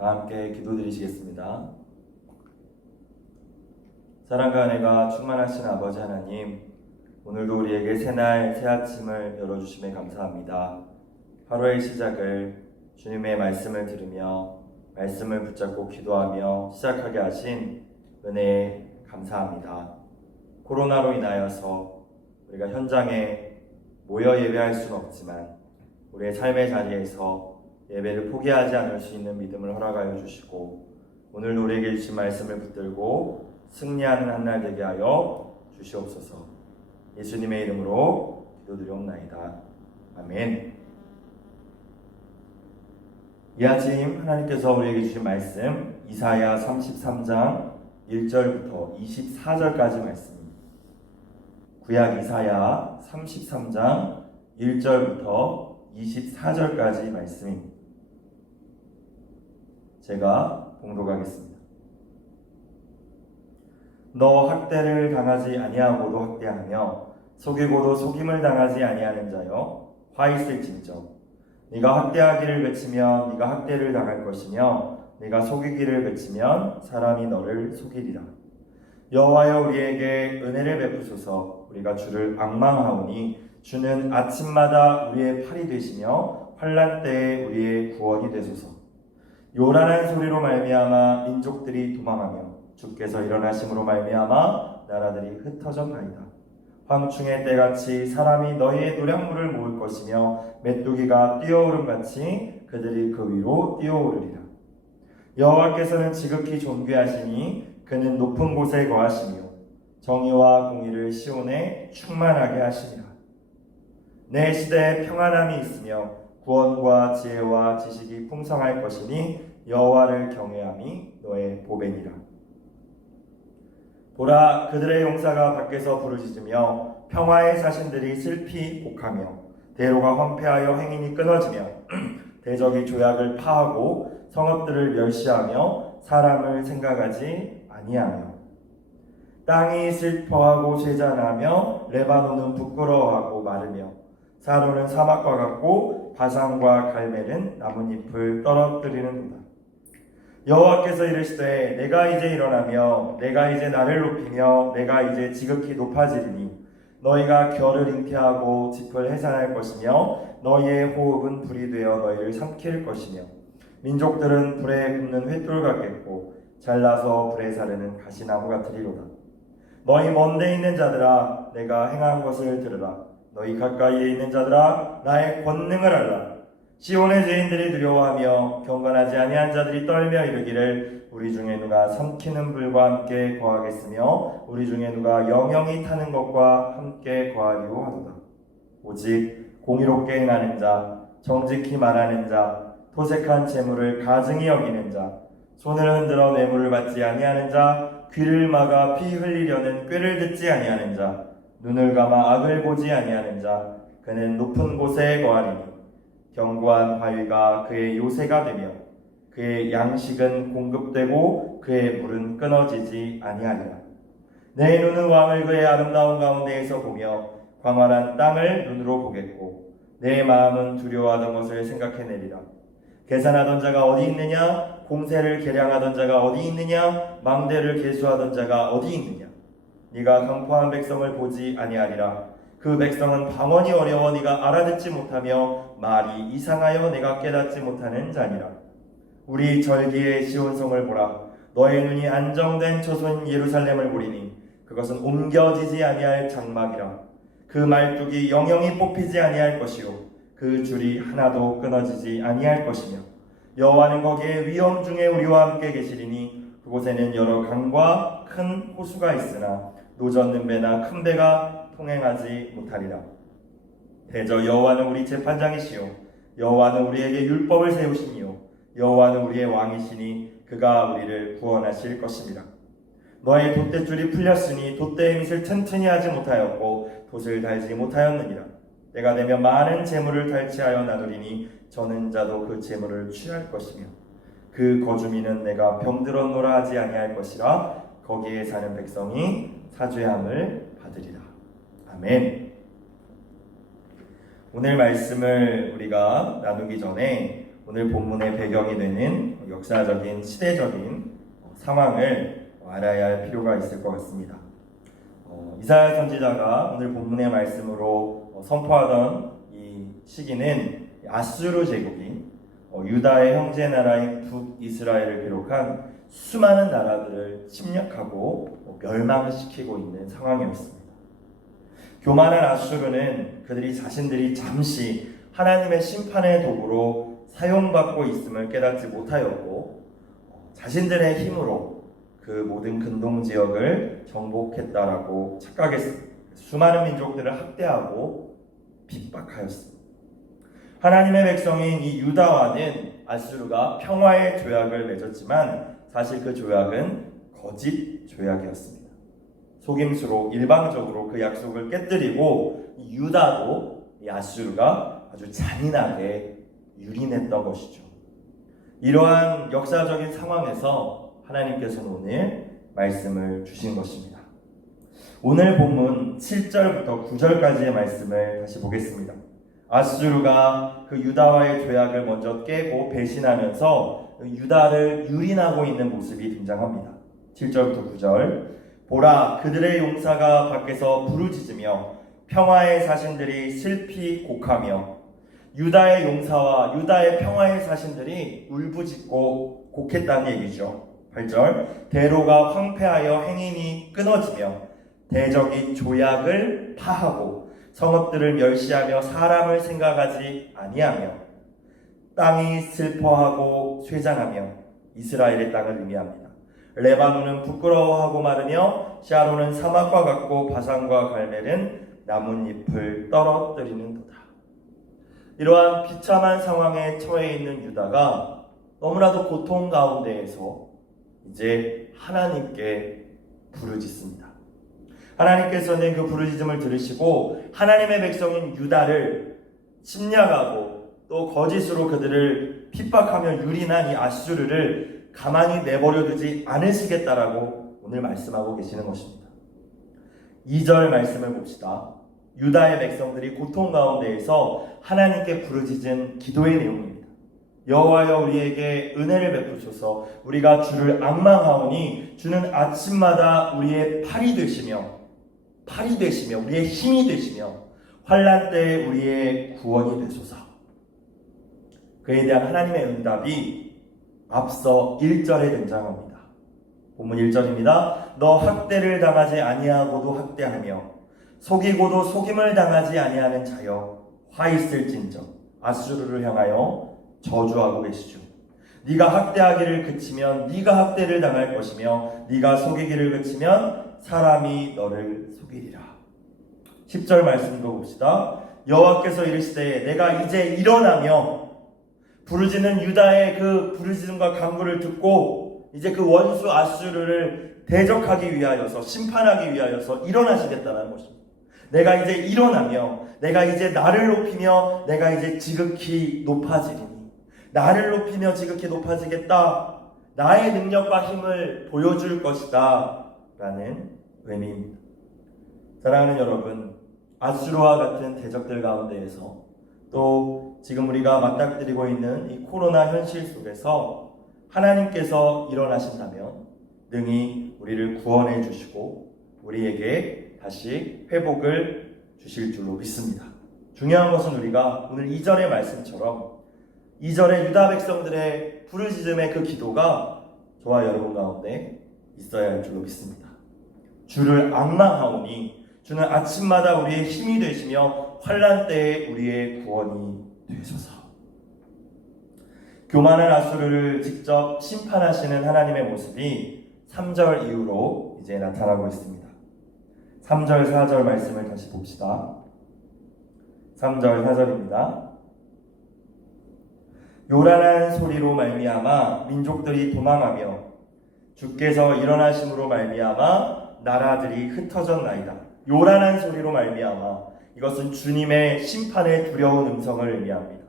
다 함께 기도드리시겠습니다. 사랑과 은혜가 충만하신 아버지 하나님, 오늘도 우리에게 새날 새 아침을 열어주심에 감사합니다. 하루의 시작을 주님의 말씀을 들으며 말씀을 붙잡고 기도하며 시작하게 하신 은혜에 감사합니다. 코로나로 인하여서 우리가 현장에 모여 예배할 수는 없지만 우리의 삶의 자리에서 예배를 포기하지 않을 수 있는 믿음을 허락하여 주시고 오늘도 우리에게 주신 말씀을 붙들고 승리하는 한 날 되게 하여 주시옵소서. 예수님의 이름으로 기도드리옵나이다. 아멘. 이 아침 하나님께서 우리에게 주신 말씀 이사야 33장 1절부터 24절까지 말씀입니다. 구약 이사야 33장 1절부터 24절까지 말씀입니다. 제가 봉독하겠습니다. 너 학대를 당하지 아니하고도 학대하며 속이고도 속임을 당하지 아니하는 자여 화 있을진저. 네가 학대하기를 그치면 네가 학대를 당할 것이며 네가 속이기를 그치면 사람이 너를 속이리라. 여호와여 우리에게 은혜를 베푸소서. 우리가 주를 앙망하오니 주는 아침마다 우리의 팔이 되시며 환난 때에 우리의 구원이 되소서. 요란한 소리로 말미암아 민족들이 도망하며 주께서 일어나심으로 말미암아 나라들이 흩어져 가이다. 황충의 때같이 사람이 너희의 노량물을 모을 것이며 메뚜기가 뛰어오름같이 그들이 그 위로 뛰어오르리라. 여호와께서는 지극히 존귀하시니 그는 높은 곳에 거하시며 정의와 공의를 시온에 충만하게 하시니라. 내 시대에 평안함이 있으며 구원과 지혜와 지식이 풍성할 것이니 여호와를 경외함이 너의 보배니라. 보라, 그들의 용사가 밖에서 부르짖으며 평화의 사신들이 슬피 곡하며 대로가 황폐하여 행인이 끊어지며 대적이 조약을 파하고 성읍들을 멸시하며 사람을 생각하지 아니하며 땅이 슬퍼하고 쇠잔하며 레바논은 부끄러워하고 마르며 사로는 사막과 같고 바산과 갈멜은 나뭇잎을 떨어뜨리는도다. 여호와께서 이르시되 내가 이제 일어나며 내가 이제 나를 높이며 내가 이제 지극히 높아지리니 너희가 결을 잉태하고 짚을 해산할 것이며 너희의 호흡은 불이 되어 너희를 삼킬 것이며 민족들은 불에 굽는 횃돌 같겠고 잘라서 불에 사르는 가시나무 같으리로다. 너희 먼데 있는 자들아 내가 행한 것을 들으라. 너희 가까이에 있는 자들아 나의 권능을 알라. 시온의 죄인들이 두려워하며 경건하지 아니한 자들이 떨며 이르기를 우리 중에 누가 삼키는 불과 함께 거하겠으며 우리 중에 누가 영영이 타는 것과 함께 거하리오 하도다. 오직 공의롭게 행하는 자, 정직히 말하는 자, 토색한 재물을 가증히 여기는 자, 손을 흔들어 뇌물을 받지 아니하는 자, 귀를 막아 피 흘리려는 꾀를 듣지 아니하는 자, 눈을 감아 악을 보지 아니하는 자, 그는 높은 곳에 거하리니 견고한 바위가 그의 요새가 되며 그의 양식은 공급되고 그의 물은 끊어지지 아니하리라. 내 눈은 왕을 그의 아름다운 가운데에서 보며 광활한 땅을 눈으로 보겠고 내 마음은 두려워하던 것을 생각해내리라. 계산하던 자가 어디 있느냐? 공세를 계량하던 자가 어디 있느냐? 망대를 계수하던 자가 어디 있느냐? 네가 강포한 백성을 보지 아니하리라. 그 백성은 방언이 어려워 네가 알아듣지 못하며 말이 이상하여 내가 깨닫지 못하는 자니라. 우리 절기의 시온성을 보라. 너의 눈이 안정된 초소인 예루살렘을 보리니 그것은 옮겨지지 아니할 장막이라. 그 말뚝이 영영이 뽑히지 아니할 것이요 그 줄이 하나도 끊어지지 아니할 것이며 여호와는 거기에 위엄 중에 우리와 함께 계시리니 그곳에는 여러 강과 큰 호수가 있으나 노젓는 배나 큰 배가 통행하지 못하리라. 대저 여호와는 우리 재판장이시요 여호와는 우리에게 율법을 세우시니요 여호와는 우리의 왕이시니 그가 우리를 구원하실 것입니다. 너의 돛대줄이 풀렸으니 돛대의 밑을 튼튼히 하지 못하였고 돛을 달지 못하였느니라. 때가 되면 많은 재물을 탈취하여 나누리니 저는 자도 그 재물을 취할 것이며 그 거주민은 내가 병들었노라 하지 아니할 것이라. 거기에 사는 백성이 사죄함을 받으리라. 아멘. 오늘 말씀을 우리가 나누기 전에 오늘 본문의 배경이 되는 역사적인 시대적인 상황을 알아야 할 필요가 있을 것 같습니다. 이사야 선지자가 오늘 본문의 말씀으로 선포하던 이 시기는 아수르 제국이 유다의 형제 나라인 북이스라엘을 비롯한 수많은 나라들을 침략하고 멸망시키고 있는 상황이었습니다. 교만한 아수르는 그들이 자신들이 잠시 하나님의 심판의 도구로 사용받고 있음을 깨닫지 못하였고 자신들의 힘으로 그 모든 근동 지역을 정복했다라고 착각했습니다. 수많은 민족들을 학대하고 핍박하였습니다. 하나님의 백성인 이 유다와는 아수르가 평화의 조약을 맺었지만 사실 그 조약은 거짓 조약이었습니다. 속임수로 일방적으로 그 약속을 깨뜨리고 유다도 이 아수르가 아주 잔인하게 유린했던 것이죠. 이러한 역사적인 상황에서 하나님께서는 오늘 말씀을 주신 것입니다. 오늘 본문 7절부터 9절까지의 말씀을 다시 보겠습니다. 아수르가 그 유다와의 조약을 먼저 깨고 배신하면서 유다를 유린하고 있는 모습이 등장합니다. 7절부터 9절. 보라, 그들의 용사가 밖에서 부르짖으며 평화의 사신들이 슬피 곡하며, 유다의 용사와 유다의 평화의 사신들이 울부짖고 곡했다는 얘기죠. 8절. 대로가 황폐하여 행인이 끊어지며 대적이 조약을 파하고 성읍들을 멸시하며 사람을 생각하지 아니하며, 땅이 슬퍼하고 쇠잔하며 이스라엘의 땅을 의미합니다. 레바논은 부끄러워하고 마르며 샤론은 사막과 같고 바산과 갈멜은 나뭇잎을 떨어뜨리는도다. 이러한 비참한 상황에 처해 있는 유다가 너무나도 고통 가운데에서 이제 하나님께 부르짖습니다. 하나님께서는 그 부르짖음을 들으시고 하나님의 백성인 유다를 침략하고 또 거짓으로 그들을 핍박하며 유린한 이 아수르를 가만히 내버려 두지 않으시겠다라고 오늘 말씀하고 계시는 것입니다. 2절 말씀을 봅시다. 유다의 백성들이 고통 가운데에서 하나님께 부르짖은 기도의 내용입니다. 여호와여, 우리에게 은혜를 베푸소서. 우리가 주를 앙망하오니 주는 아침마다 우리의 팔이 되시며 우리의 힘이 되시며 환난 때에 우리의 구원이 되소서. 그에 대한 하나님의 응답이 앞서 1절에 등장합니다. 본문 1절입니다. 너 학대를 당하지 아니하고도 학대하며 속이고도 속임을 당하지 아니하는 자여 화 있을진저 아수르를 향하여 저주하고 계시죠. 네가 학대하기를 그치면 네가 학대를 당할 것이며 네가 속이기를 그치면 사람이 너를 속이리라. 10절 말씀도 봅시다. 여호와께서 이르시되 내가 이제 일어나며, 부르짖는 유다의 그 부르짖음과 간구를 듣고 이제 그 원수 아수르를 대적하기 위하여서, 심판하기 위하여서 일어나시겠다는 것입니다. 내가 이제 일어나며, 내가 이제 나를 높이며 내가 이제 지극히 높아지리니, 나를 높이며 지극히 높아지겠다, 나의 능력과 힘을 보여줄 것이다 라는 의미입니다. 사랑하는 여러분, 아수르와 같은 대적들 가운데에서 또 지금 우리가 맞닥뜨리고 있는 이 코로나 현실 속에서 하나님께서 일어나신다면 능히 우리를 구원해 주시고 우리에게 다시 회복을 주실 줄로 믿습니다. 중요한 것은 우리가 오늘 2절의 말씀처럼 2절의 유다 백성들의 부르짖음의 그 기도가 저와 여러분 가운데 있어야 할 줄로 믿습니다. 주를 앙망하오니 주는 아침마다 우리의 힘이 되시며 환난 때에 우리의 구원이 되소서. 교만한 아수르를 직접 심판하시는 하나님의 모습이 3절 이후로 이제 나타나고 있습니다. 3절 4절 말씀을 다시 봅시다. 3절 4절입니다. 요란한 소리로 말미암아 민족들이 도망하며 주께서 일어나심으로 말미암아 나라들이 흩어졌나이다. 요란한 소리로 말미암아, 이것은 주님의 심판의 두려운 음성을 의미합니다.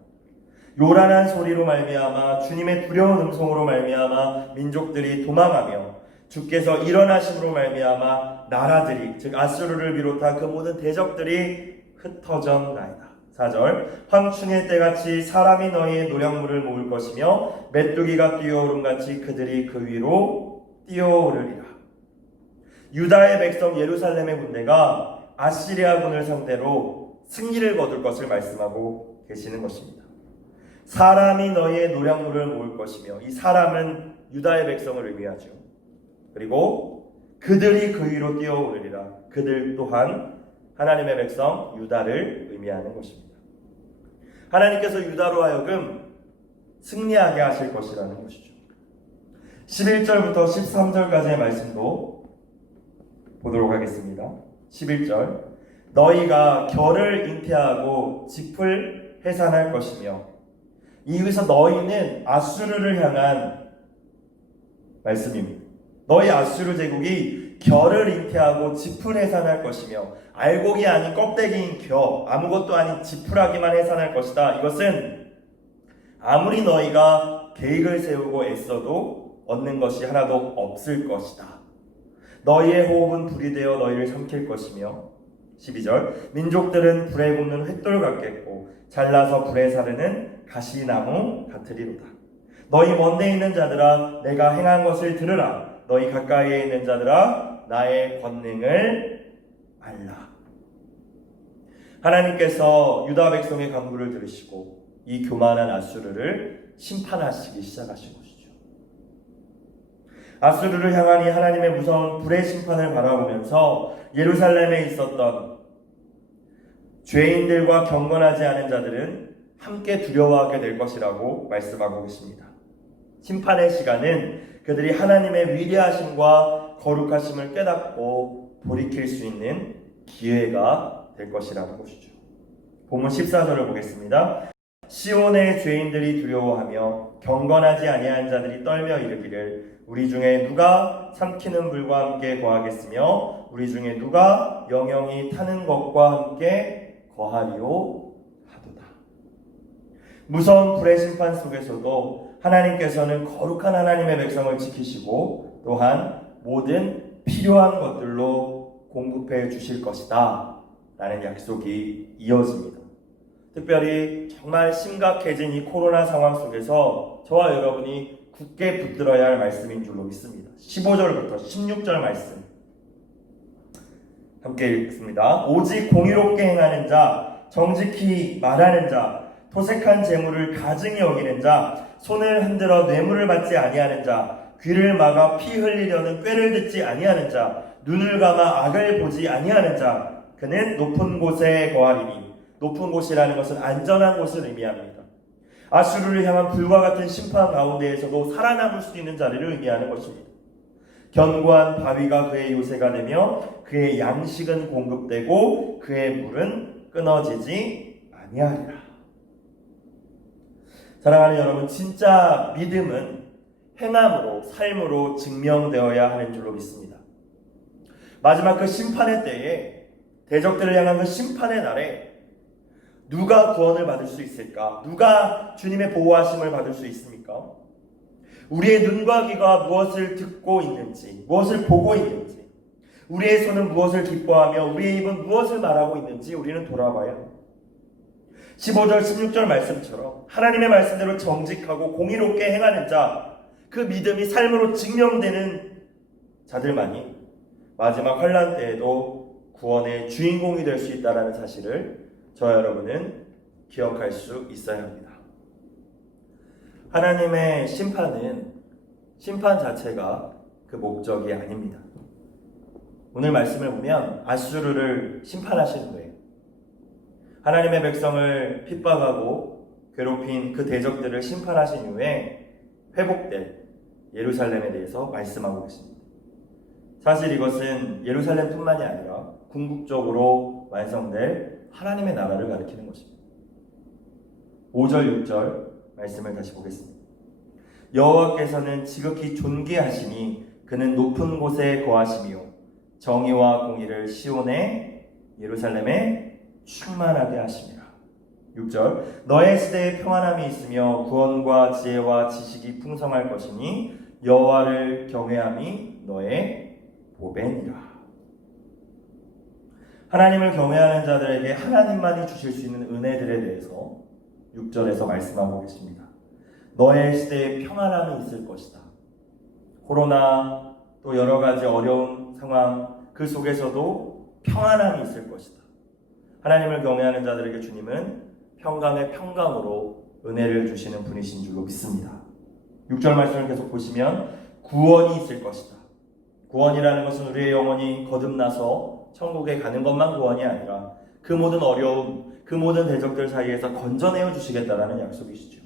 요란한 소리로 말미암아, 주님의 두려운 음성으로 말미암아 민족들이 도망하며 주께서 일어나심으로 말미암아 나라들이, 즉 아수르를 비롯한 그 모든 대적들이 흩어졌나이다. 4절 황충의 때같이 사람이 너희의 노량물을 모을 것이며 메뚜기가 뛰어오름같이 그들이 그 위로 뛰어오르리라. 유다의 백성 예루살렘의 군대가 아시리아군을 상대로 승리를 거둘 것을 말씀하고 계시는 것입니다. 사람이 너희의 노량물을 모을 것이며, 이 사람은 유다의 백성을 의미하죠. 그리고 그들이 그 위로 뛰어오르리라. 그들 또한 하나님의 백성 유다를 의미하는 것입니다. 하나님께서 유다로 하여금 승리하게 하실 것이라는 것이죠. 11절부터 13절까지의 말씀도 보도록 하겠습니다. 11절 너희가 결을 잉태하고 짚을 해산할 것이며, 여기서 너희는 아수르를 향한 말씀입니다. 너희 아수르 제국이 결을 잉태하고 짚을 해산할 것이며, 알곡이 아닌 껍데기인 겨, 아무것도 아닌 지푸라기만 해산할 것이다. 이것은 아무리 너희가 계획을 세우고 애써도 얻는 것이 하나도 없을 것이다. 너희의 호흡은 불이 되어 너희를 삼킬 것이며, 12절 민족들은 불에 굽는 횃돌 같겠고 잘라서 불에 사르는 가시나무 같으리로다. 너희 먼데 있는 자들아 내가 행한 것을 들으라. 너희 가까이에 있는 자들아 나의 권능을 알라. 하나님께서 유다 백성의 간구를 들으시고 이 교만한 아수르를 심판하시기 시작하신 것이죠. 아수르를 향한 이 하나님의 무서운 불의 심판을 바라보면서 예루살렘에 있었던 죄인들과 경건하지 않은 자들은 함께 두려워하게 될 것이라고 말씀하고 계십니다. 심판의 시간은 그들이 하나님의 위대하심과 거룩하심을 깨닫고 돌이킬 수 있는 기회가 될 것이라는 것이죠. 본문 14절을 보겠습니다. 시온의 죄인들이 두려워하며 경건하지 아니한 자들이 떨며 이르기를 우리 중에 누가 삼키는 불과 함께 거하겠으며 우리 중에 누가 영영이 타는 것과 함께 거하리요 하도다. 무서운 불의 심판 속에서도 하나님께서는 거룩한 하나님의 백성을 지키시고 또한 모든 필요한 것들로 공급해 주실 것이다 라는 약속이 이어집니다. 특별히 정말 심각해진 이 코로나 상황 속에서 저와 여러분이 굳게 붙들어야 할 말씀인 줄로 믿습니다. 15절부터 16절 말씀 함께 읽습니다. 오직 공의롭게 행하는 자, 정직히 말하는 자, 토색한 재물을 가증히 여기는 자, 손을 흔들어 뇌물을 받지 아니하는 자, 귀를 막아 피 흘리려는 꾀를 듣지 아니하는 자, 눈을 감아 악을 보지 아니하는 자, 그는 높은 곳에 거하리니. 높은 곳이라는 것은 안전한 곳을 의미합니다. 아수르를 향한 불과 같은 심판 가운데에서도 살아남을 수 있는 자리를 의미하는 것입니다. 견고한 바위가 그의 요새가 되며 그의 양식은 공급되고 그의 물은 끊어지지 아니하리라. 사랑하는 여러분, 진짜 믿음은 행함으로, 삶으로 증명되어야 하는 줄로 믿습니다. 마지막 그 심판의 때에, 대적들을 향한 그 심판의 날에 누가 구원을 받을 수 있을까? 누가 주님의 보호하심을 받을 수 있습니까? 우리의 눈과 귀가 무엇을 듣고 있는지, 무엇을 보고 있는지, 우리의 손은 무엇을 기뻐하며 우리의 입은 무엇을 말하고 있는지 우리는 돌아봐야 합니다. 15절, 16절 말씀처럼 하나님의 말씀대로 정직하고 공의롭게 행하는 자, 그 믿음이 삶으로 증명되는 자들만이 마지막 환난 때에도 구원의 주인공이 될 수 있다는 사실을 저와 여러분은 기억할 수 있어야 합니다. 하나님의 심판은 심판 자체가 그 목적이 아닙니다. 오늘 말씀을 보면 아수르를 심판하시는 거예요. 하나님의 백성을 핍박하고 괴롭힌 그 대적들을 심판하신 이후에 회복될 예루살렘에 대해서 말씀하고 계십니다. 사실 이것은 예루살렘뿐만이 아니라 궁극적으로 완성될 하나님의 나라를 가리키는 것입니다. 5절, 6절 말씀을 다시 보겠습니다. 여호와께서는 지극히 존귀하시니 그는 높은 곳에 거하시며 정의와 공의를 시온에 예루살렘에 충만하게 하심이라. 6절 너의 시대에 평안함이 있으며 구원과 지혜와 지식이 풍성할 것이니 여호와를 경외함이 너의 보배니라. 하나님을 경외하는 자들에게 하나님만이 주실 수 있는 은혜들에 대해서 6절에서 말씀하고 계십니다. 너의 시대에 평안함이 있을 것이다. 코로나 또 여러 가지 어려운 상황 그 속에서도 평안함이 있을 것이다. 하나님을 경외하는 자들에게 주님은 평강의 평강으로 은혜를 주시는 분이신 줄로 믿습니다. 6절 말씀을 계속 보시면 구원이 있을 것이다. 구원이라는 것은 우리의 영혼이 거듭나서 천국에 가는 것만 구원이 아니라 그 모든 어려움, 그 모든 대적들 사이에서 건져내어 주시겠다라는 약속이시죠.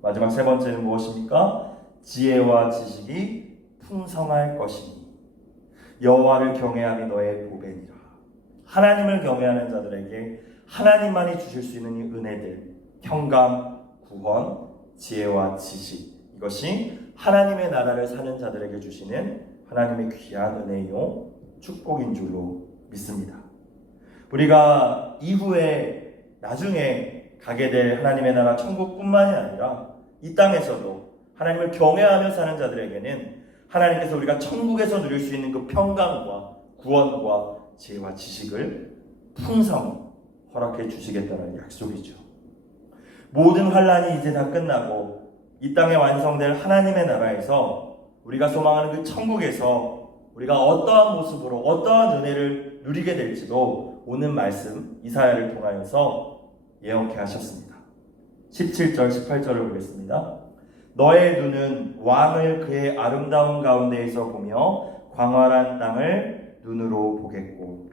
마지막 세 번째는 무엇입니까? 지혜와 지식이 풍성할 것이니 여호와를 경외함이 너의 보배니라. 하나님을 경외하는 자들에게 하나님만이 주실 수 있는 이 은혜들, 평강, 구원, 지혜와 지식, 이것이 하나님의 나라를 사는 자들에게 주시는 하나님의 귀한 은혜요 축복인 줄로 믿습니다. 우리가 이후에 나중에 가게 될 하나님의 나라 천국뿐만이 아니라 이 땅에서도 하나님을 경외하며 사는 자들에게는 하나님께서 우리가 천국에서 누릴 수 있는 그 평강과 구원과 지혜와 지식을 풍성히 허락해 주시겠다는 약속이죠. 모든 환란이 이제 다 끝나고 이 땅에 완성될 하나님의 나라에서 우리가 소망하는 그 천국에서 우리가 어떠한 모습으로 어떠한 은혜를 누리게 될지도 오늘 말씀 이사야를 통하여서 예언케 하셨습니다. 17절 18절을 보겠습니다. 너의 눈은 왕을 그의 아름다운 가운데에서 보며 광활한 땅을 눈으로 보겠고.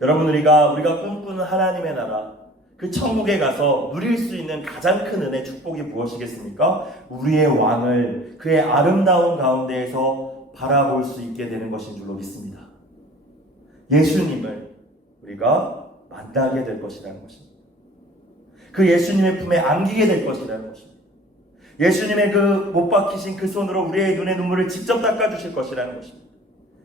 여러분, 우리가 꿈꾸는 하나님의 나라, 그 천국에 가서 누릴 수 있는 가장 큰 은혜 축복이 무엇이겠습니까? 우리의 왕을 그의 아름다운 가운데에서 바라볼 수 있게 되는 것인 줄로 믿습니다. 예수님을 우리가 만나게 될 것이라는 것입니다. 그 예수님의 품에 안기게 될 것이라는 것입니다. 예수님의 그 못 박히신 그 손으로 우리의 눈의 눈물을 직접 닦아주실 것이라는 것입니다.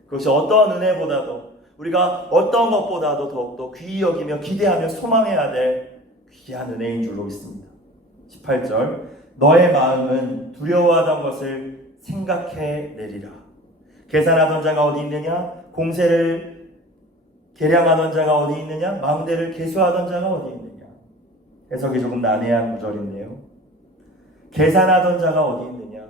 그것이 어떠한 은혜보다도 우리가 어떤 것보다도 더욱더 귀히 여기며 기대하며 소망해야 될 귀한 은혜인 줄로 믿습니다. 18절 너의 마음은 두려워하던 것을 생각해 내리라. 계산하던 자가 어디 있느냐? 공세를 계량하던 자가 어디 있느냐? 망대를 계수하던 자가 어디 있느냐? 해석이 조금 난해한 구절인데요. 계산하던 자가 어디 있느냐?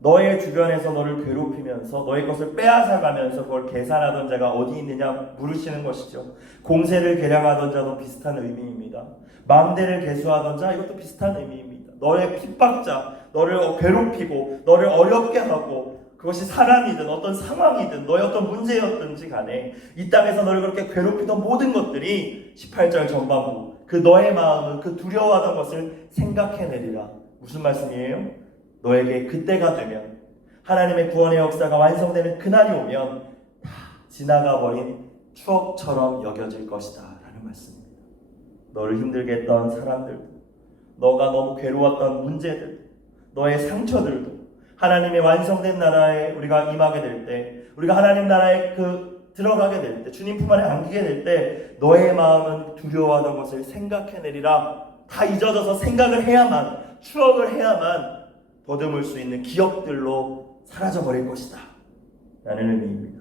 너의 주변에서 너를 괴롭히면서 너의 것을 빼앗아가면서 그걸 계산하던 자가 어디 있느냐 물으시는 것이죠. 공세를 계량하던 자도 비슷한 의미입니다. 망대를 계수하던 자, 이것도 비슷한 의미입니다. 너의 핍박자, 너를 괴롭히고 너를 어렵게 하고, 그것이 사람이든 어떤 상황이든 너의 어떤 문제였든지 간에 이 땅에서 너를 그렇게 괴롭히던 모든 것들이 18절 전반부 그 너의 마음은 그 두려워하던 것을 생각해내리라. 무슨 말씀이에요? 너에게 그때가 되면, 하나님의 구원의 역사가 완성되는 그날이 오면 다 지나가 버린 추억처럼 여겨질 것이다 라는 말씀입니다. 너를 힘들게 했던 사람들도, 너가 너무 괴로웠던 문제들도, 너의 상처들도 하나님의 완성된 나라에 우리가 임하게 될 때, 우리가 하나님 나라에 들어가게 될 때, 주님 품 안에 안기게 될 때 너의 마음은 두려워하던 것을 생각해내리라. 다 잊어져서 생각을 해야만, 추억을 해야만 더듬을 수 있는 기억들로 사라져버릴 것이다 라는 의미입니다.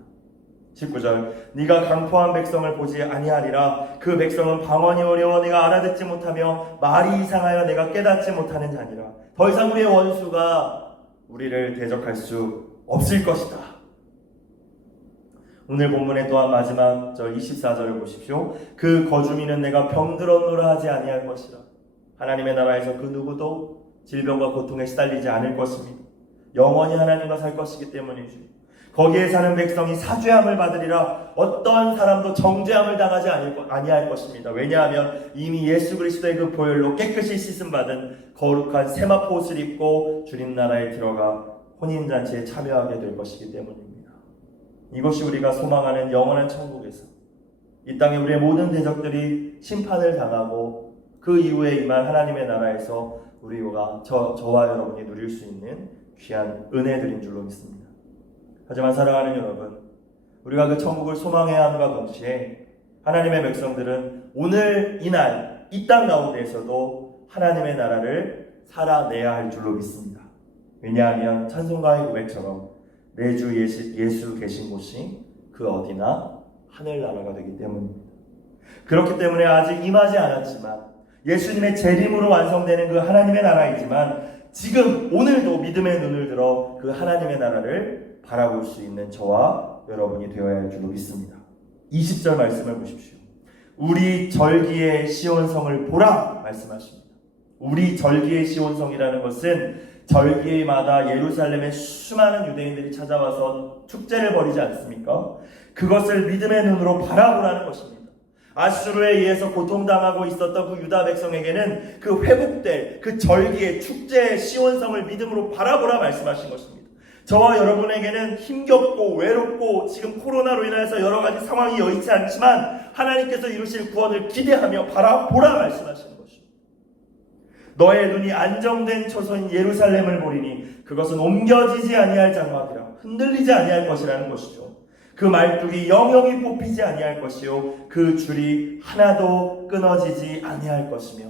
19절 네가 강포한 백성을 보지 아니하리라. 그 백성은 방언이 어려워 내가 알아듣지 못하며 말이 이상하여 내가 깨닫지 못하는 자니라. 더 이상 우리의 원수가 우리를 대적할 수 없을 것이다. 오늘 본문의 또한 마지막 절 24절을 보십시오. 그 거주민은 내가 병들었노라 하지 아니할 것이라. 하나님의 나라에서 그 누구도 질병과 고통에 시달리지 않을 것입니다. 영원히 하나님과 살 것이기 때문이죠. 거기에 사는 백성이 사죄함을 받으리라. 어떠한 사람도 정죄함을 당하지 아니할 것입니다. 왜냐하면 이미 예수 그리스도의 그 보혈로 깨끗이 씻음 받은 거룩한 세마포 옷을 입고 주님 나라에 들어가 혼인잔치에 참여하게 될 것이기 때문입니다. 이것이 우리가 소망하는 영원한 천국에서 이 땅에 우리의 모든 대적들이 심판을 당하고 그 이후에 임할 하나님의 나라에서 우리가 저와 여러분이 누릴 수 있는 귀한 은혜들인 줄로 믿습니다. 하지만 사랑하는 여러분, 우리가 그 천국을 소망해야 함과 동시에 하나님의 백성들은 오늘 이날 이 땅 가운데에서도 하나님의 나라를 살아내야 할 줄로 믿습니다. 왜냐하면 찬송가의 고백처럼 내 주 예수 계신 곳이 그 어디나 하늘나라가 되기 때문입니다. 그렇기 때문에 아직 임하지 않았지만 예수님의 재림으로 완성되는 그 하나님의 나라이지만 지금 오늘도 믿음의 눈을 들어 그 하나님의 나라를 바라볼 수 있는 저와 여러분이 되어야 할 줄로 믿습니다. 20절 말씀을 보십시오. 우리 절기의 시온성을 보라 말씀하십니다. 우리 절기의 시온성이라는 것은 절기마다 예루살렘에 수많은 유대인들이 찾아와서 축제를 벌이지 않습니까? 그것을 믿음의 눈으로 바라보라는 것입니다. 아수르에 의해서 고통당하고 있었던 그 유다 백성에게는 그 회복될 그 절기의 축제의 시온성을 믿음으로 바라보라 말씀하신 것입니다. 저와 여러분에게는 힘겹고 외롭고 지금 코로나로 인해서 여러 가지 상황이 여의치 않지만 하나님께서 이루실 구원을 기대하며 바라보라 말씀하시는 것입니다. 너의 눈이 안정된 초소인 예루살렘을 보리니 그것은 옮겨지지 아니할 장막이라 흔들리지 아니할 것이라는 것이죠. 그 말뚝이 영영이 뽑히지 아니할 것이요 그 줄이 하나도 끊어지지 아니할 것이며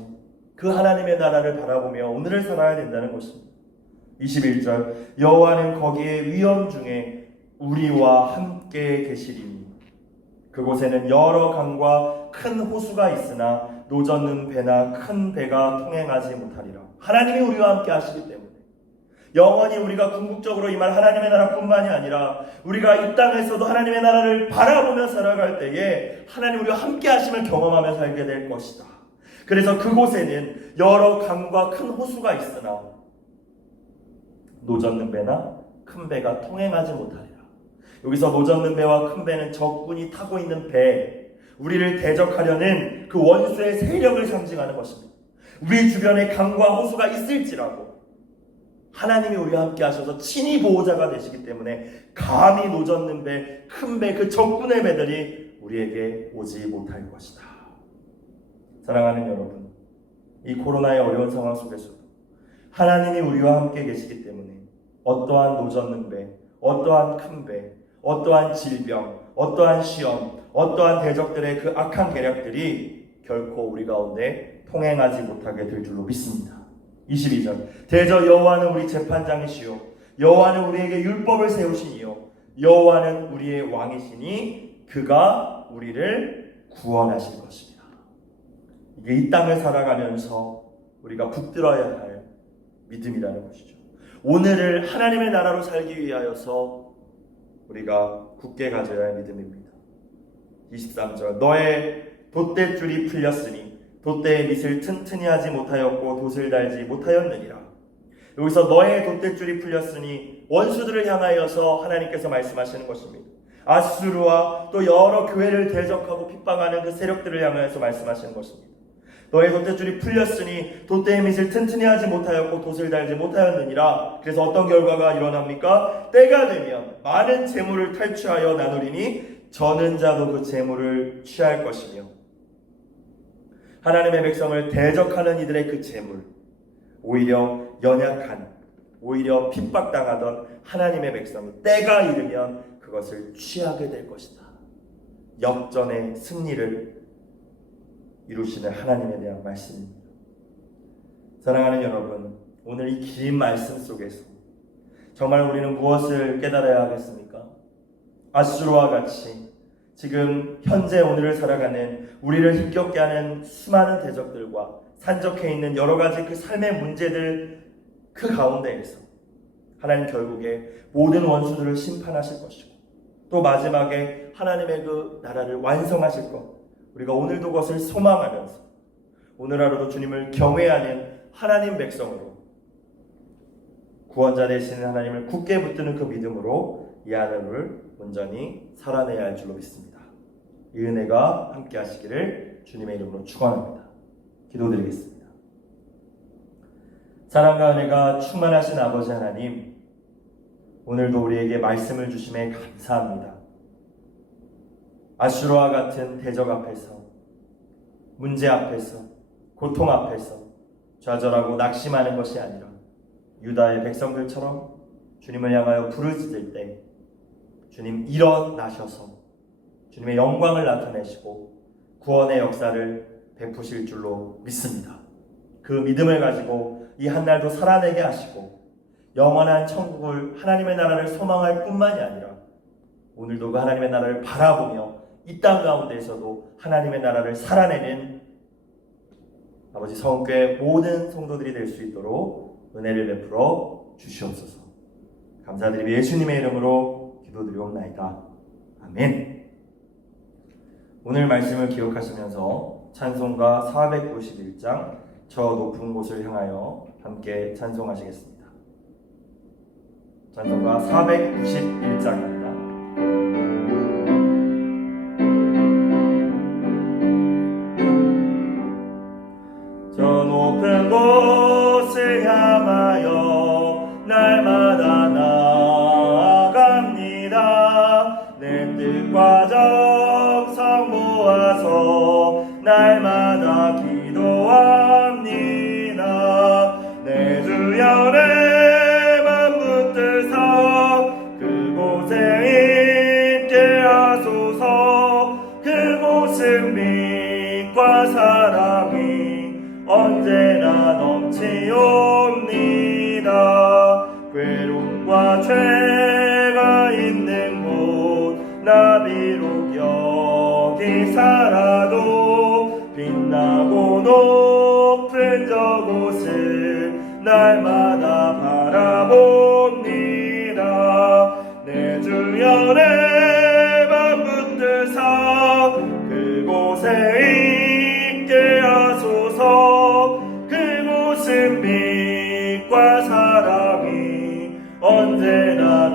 그 하나님의 나라를 바라보며 오늘을 살아야 된다는 것입니다. 21절 여호와는 거기에 위엄 중에 우리와 함께 계시리니 그곳에는 여러 강과 큰 호수가 있으나 노젓는 배나 큰 배가 통행하지 못하리라. 하나님이 우리와 함께 하시기 때문에 영원히 우리가 궁극적으로 임할 하나님의 나라뿐만이 아니라 우리가 이 땅에서도 하나님의 나라를 바라보며 살아갈 때에 하나님 우리와 함께 하심을 경험하며 살게 될 것이다. 그래서 그곳에는 여러 강과 큰 호수가 있으나 노젓는 배나 큰 배가 통행하지 못하리라. 여기서 노젓는 배와 큰 배는 적군이 타고 있는 배, 우리를 대적하려는 그 원수의 세력을 상징하는 것입니다. 우리 주변에 강과 호수가 있을지라도 하나님이 우리와 함께 하셔서 친히 보호자가 되시기 때문에 감히 노젓는 배, 큰 배, 그 적군의 배들이 우리에게 오지 못할 것이다. 사랑하는 여러분, 이 코로나의 어려운 상황 속에서도 하나님이 우리와 함께 계시기 때문에 어떠한 노젓는 배, 어떠한 큰 배, 어떠한 질병, 어떠한 시험, 어떠한 대적들의 그 악한 계략들이 결코 우리 가운데 통행하지 못하게 될 줄로 믿습니다. 22절 대저 여호와는 우리 재판장이시요 여호와는 우리에게 율법을 세우시니요 여호와는 우리의 왕이시니 그가 우리를 구원하실 것입니다. 이게 이 땅을 살아가면서 우리가 붙들어야 할 믿음이라는 것이죠. 오늘을 하나님의 나라로 살기 위하여서 우리가 굳게 가져야 할 믿음입니다. 23절 너의 돛대줄이 풀렸으니 돛대의 밑을 튼튼히 하지 못하였고 돛을 달지 못하였느니라. 여기서 너의 돛대줄이 풀렸으니 원수들을 향하여서 하나님께서 말씀하시는 것입니다. 아수르와 또 여러 교회를 대적하고 핍박하는 그 세력들을 향하여서 말씀하시는 것입니다. 너의 돛대줄이 풀렸으니 돛대의 밑을 튼튼히 하지 못하였고 돛을 달지 못하였느니라. 그래서 어떤 결과가 일어납니까? 때가 되면 많은 재물을 탈취하여 나누리니 저는 자도 그 재물을 취할 것이며 하나님의 백성을 대적하는 이들의 그 재물, 오히려 연약한, 오히려 핍박당하던 하나님의 백성이 때가 이르면 그것을 취하게 될 것이다. 역전의 승리를 이루시는 하나님에 대한 말씀입니다. 사랑하는 여러분, 오늘 이 긴 말씀 속에서 정말 우리는 무엇을 깨달아야 하겠습니까? 아수르와 같이 지금 현재 오늘을 살아가는 우리를 힘겹게 하는 수많은 대적들과 산적해 있는 여러 가지 그 삶의 문제들 그 가운데에서 하나님 결국에 모든 원수들을 심판하실 것이고 또 마지막에 하나님의 그 나라를 완성하실 것, 우리가 오늘도 그것을 소망하면서 오늘 하루도 주님을 경외하는 하나님 백성으로 구원자 되시는 하나님을 굳게 붙드는 그 믿음으로 이 하루를 온전히 살아내야 할 줄로 믿습니다. 이 은혜가 함께 하시기를 주님의 이름으로 축원합니다. 기도드리겠습니다. 사랑과 은혜가 충만하신 아버지 하나님, 오늘도 우리에게 말씀을 주심에 감사합니다. 아수르와 같은 대적 앞에서, 문제 앞에서, 고통 앞에서 좌절하고 낙심하는 것이 아니라 유다의 백성들처럼 주님을 향하여 부르짖을 때 주님 일어나셔서 주님의 영광을 나타내시고 구원의 역사를 베푸실 줄로 믿습니다. 그 믿음을 가지고 이 한날도 살아내게 하시고 영원한 천국을, 하나님의 나라를 소망할 뿐만이 아니라 오늘도 그 하나님의 나라를 바라보며 이 땅 가운데에서도 하나님의 나라를 살아내는 아버지 성교회 모든 성도들이 될 수 있도록 은혜를 베풀어 주시옵소서. 감사드리며 예수님의 이름으로 기도드리옵나이다. 아멘. 오늘 말씀을 기억하시면서 찬송가 491장 저 높은 곳을 향하여 함께 찬송하시겠습니다. 찬송가 491장입니다. 저 높은 곳을 향하여 날마다 나아갑니다. 내 뜻과 정성 모아서 날마다 기도합니다. 내 주여 내 맘 붙들사 그곳에 있게 하소서. 그곳은 빛과 사랑이 언제나 넘치옵니다. 괴로움과 죄가 있는 곳 나 비록 여기 살아도 빛나고 높은 저곳을 날마다 바라봅니다. 내 주여 내 맘 붙들사 그곳에 있게 하소서. 그곳은 빛과 사랑이 언제나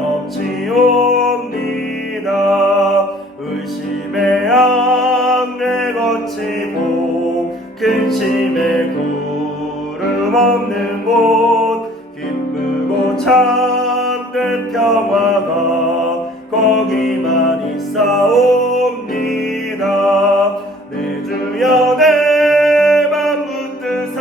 넘치옵니다. 의심의 악내 거치고 근심의 구름 없는 곳 기쁘고 참된 평화가 거기만 있사옵니다. 내 주여 내 맘 붙드사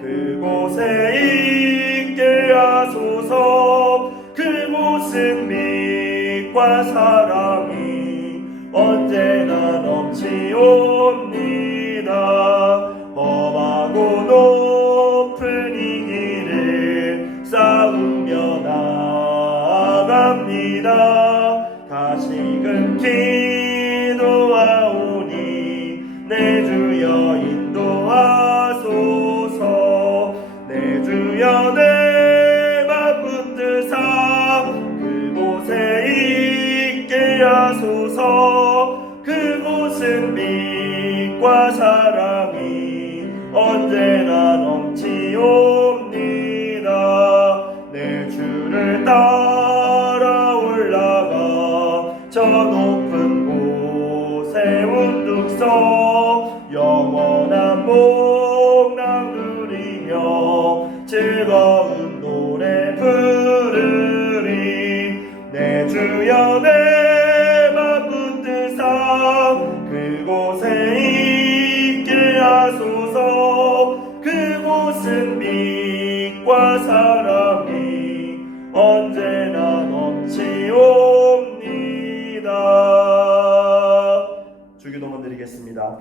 그곳에 있게 하소서. 그곳은 빛과 사랑이 언제나 넘치옵니다. 험하고 높은 이 길을 쌓으며 나아갑니다. 다시금 기도하오니 내 주여 인도하소서. 내 주여 내 맘 붙드사 그곳에 있게 하소서. 그곳은 빛과 사랑이 언제나 넘치옵니다. 내 주를 따라 올라가 저 높은 곳에 우뚝 서 영원한 복락 누리며 즐거운 노래 부르리. 내 주여 내 맘 붙드사 그곳에 있게 하소서. 그곳은 빛과 사랑이 언제나 넘치옵니다. 주기도문 드리겠습니다.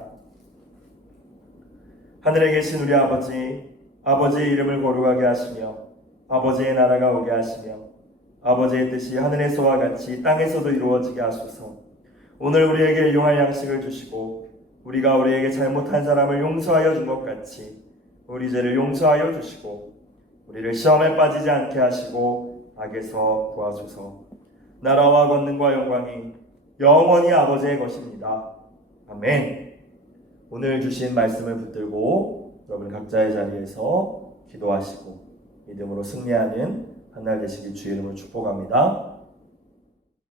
하늘에 계신 우리 아버지의 이름을 거룩하게 하시며 아버지의 나라가 오게 하시며 아버지의 뜻이 하늘에서와 같이 땅에서도 이루어지게 하소서. 오늘 우리에게 일용할 양식을 주시고 우리가 우리에게 잘못한 사람을 용서하여 준 것 같이 우리 죄를 용서하여 주시고 우리를 시험에 빠지지 않게 하시고 악에서 구하소서. 나라와 권능과 영광이 영원히 아버지의 것입니다. 아멘. 오늘 주신 말씀을 붙들고 여러분 각자의 자리에서 기도하시고 믿음으로 승리하는 한 날 되시길 주의 이름으로 축복합니다.